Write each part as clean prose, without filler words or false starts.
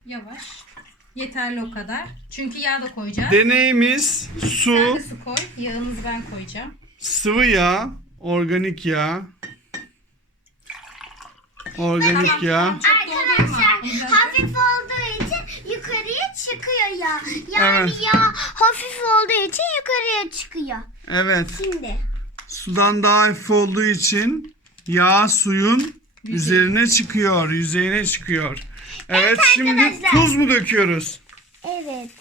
Yavaş. Yeterli o kadar. Çünkü yağ da koyacağız. Deneyimiz Sen su, de su koy. Yağımızı ben koyacağım. sıvı yağ, organik yağ. Organik yağ. Çok doldurma. Arkadaşlar hafif olduğu için yukarıya çıkıyor ya. Yani Evet. yağ hafif olduğu için yukarıya çıkıyor. Evet. Şimdi. Sudan daha hafif olduğu için yağ suyun üzerine çıkıyor, yüzeyine çıkıyor. Evet, şimdi arkadaşlar. tuz mu döküyoruz? Evet.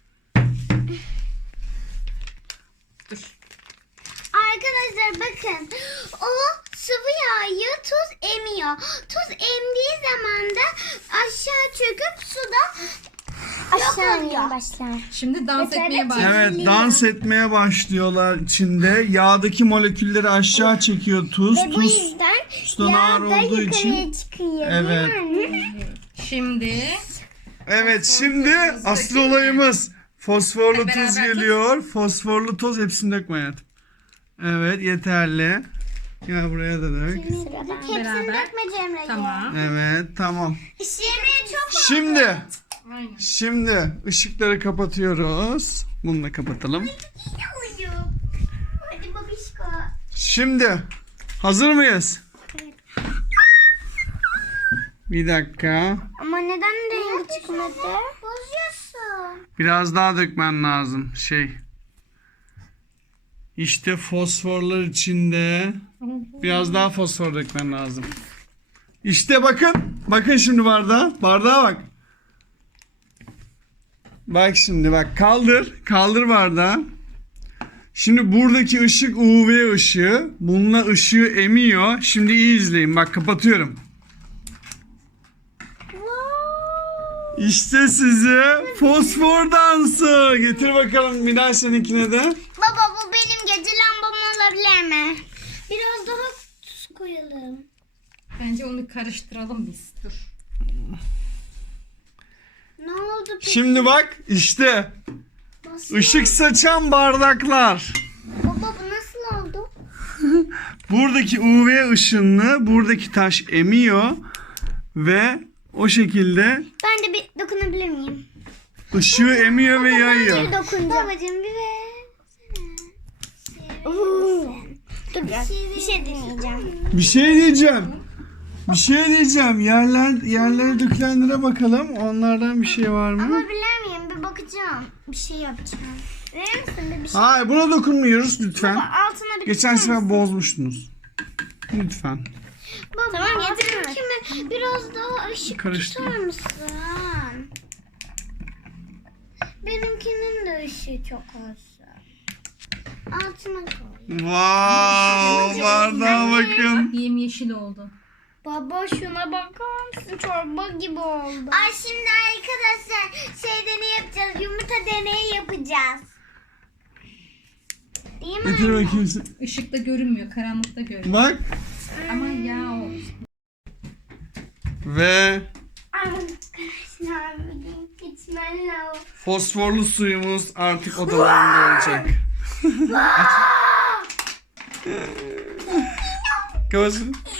Dur. Arkadaşlar bakın. O sıvı yağı tuz emiyor. Tuz emdiği zaman da aşağı çöküp suda aşağı iniyor. Şimdi dans Yeterli etmeye mi? başlayalım. Evet, dans etmeye başlıyorlar içinde. Yağdaki molekülleri aşağı çekiyor tuz. Ve bu Tuz yüzden sudan yağ ağır da olduğu yukarıya için. çıkıyor. Evet. Şimdi Evet, şimdi asıl dökeyim mi? olayımız fosforlu Beraber tuz tut. geliyor. Fosforlu toz, hepsini dökme hayatım. Evet, yeterli. Gel buraya da dök. Hepsini Beraber. dökme Cemre'ye. tamam. Evet, tamam. Cemre çok Şimdi Aynen. Şimdi ışıkları kapatıyoruz. Bunu da kapatalım. yine uyuyor. Hadi babişko. Şimdi hazır mıyız? Bir dakika. Ama neden rengi çıkmadı? Bozuyorsun. Biraz daha dökmen lazım. İşte fosforlar içinde. Biraz daha fosfor dökmen lazım. İşte bakın. Bakın şimdi bardağa. Bardağa bak. Bak şimdi bak. Kaldır. Kaldır bardağı. Şimdi buradaki ışık UV ışığı. Bununla ışığı emiyor. Şimdi iyi izleyin. Bak kapatıyorum. İşte size fosfor dansı. Getir bakalım Miray seninkine de. Baba bu benim gece lambam olabilir mi? Biraz daha tuz koyalım. Bence onu karıştıralım biz. Dur. Ne oldu peki? Şimdi bak işte Nasıl ışık saçan bardaklar. Baba bu nasıl oldu? Buradaki UV ışınını buradaki taş emiyor ve o şekilde Ben de bir dokunabilir miyim? ışığı emiyor ve yayıyor. Bir dokunacağım. Babacığım bir versene. Dur biraz. Bir şey deneyeceğim. Bir şey diyeceğim. Bir şey diyeceğim. Yerlere dökülenlere bakalım. Onlardan bir şey var Ama mı? bilir miyim? Bir bakacağım. Bir şey yapacağım. Verir misin bir şey? Hayır, buna dokunmuyoruz lütfen. Baba, altına bir Geçen sefer bozmuştunuz. Lütfen. Baba, tamam getirin. Biraz daha ışık Karıştır. tutar mısın? Benimkinin de ışığı çok az. Altına koy. Wow, bardağa bakın. Yemyeşil oldu. Baba şuna bakar mısın? Çorba gibi oldu. Ay şimdi arkadaşlar deney yapacağız. Yumurta deneyi yapacağız. Değil mi? Getir bakayım sen. Işıkta görünmüyor. Karanlıkta görünüyor. Bak. Ama yağ o. Ve Arkadaşlar bugün gitmen lazım. fosforlu suyumuz artık odalarında olacak. Kapatsın.